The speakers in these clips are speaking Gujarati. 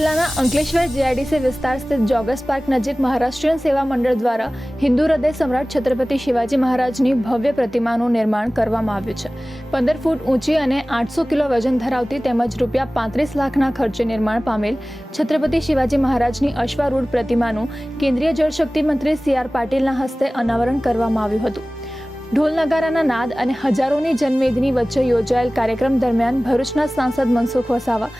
જિલ્લાના અંકલેશ્વર જીઆઈડીસી વિસ્તાર સ્થિત જોગસ પાર્ક નજીક મહારાષ્ટ્રીયન સેવા મંડળ દ્વારા હિન્દુ હૃદય સમ્રાટ છત્રપતિ શિવાજી મહારાજની ભવ્ય પ્રતિમાનું નિર્માણ કરવામાં આવ્યું છે। 15 ફૂટ ઊંચી અને 800 કિલો વજન ધરાવતી તેમજ રૂપિયા 35 લાખના ખર્ચે નિર્માણ પામેલ છત્રપતિ શિવાજી મહારાજની અશ્વારૂઢ પ્રતિમાનું કેન્દ્રીય જળશક્તિ મંત્રી સી.આર. પાટીલના હસ્તે અનાવરણ કરવામાં આવ્યું હતું। ઢોલ નગારાના નાદ અને હજારોની જનમેદની વચ્ચે યોજાયેલ કાર્યક્રમ દરમિયાન ભરૂચના સાંસદ મનસુખ વસાવા,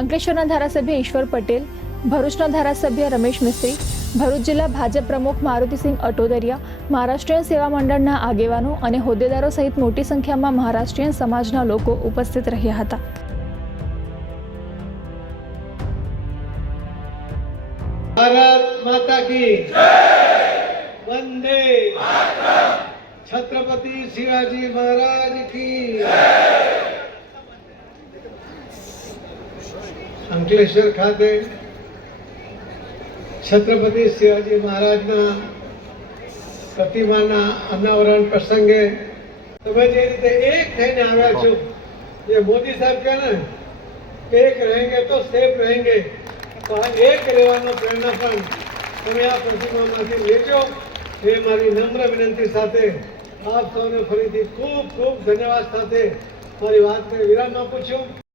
અંકલેશ્વરના ધારાસભ્ય ઈશ્વર પટેલ, ભરૂચના ધારાસભ્ય રમેશ મિસ્ત્રી, ભરૂચ જિલ્લા ભાજપ પ્રમુખ મારુતિસિંહ અટોદરિયા, મહારાષ્ટ્રીયન સેવા મંડળના આગેવાનો અને હોદ્દેદારો સહિત મોટી સંખ્યામાં મહારાષ્ટ્રીયન સમાજના લોકો ઉપસ્થિત રહ્યા હતા। भारत माता की वंदे छत्रपति शिवाजी महाराज की अंकलेश्वर खाते छत्रपति शिवाजी महाराजना प्रतिमाना अनावरण प्रसंगे તમે જે રીતે એક થઈને આવ્યા છો, જે મોદી સાહેબ કહે ને એક रहेंगे तो सेफ रहेंगे, તો આ એક રહેવાનો પ્રેરણા પણ તમે આ પ્રતિમામાંથી લેજો એ મારી નમ્ર વિનંતી સાથે આપ સૌને ફરીથી ખૂબ ખૂબ ધન્યવાદ સાથે મારી વાતને વિરામ આપું છું।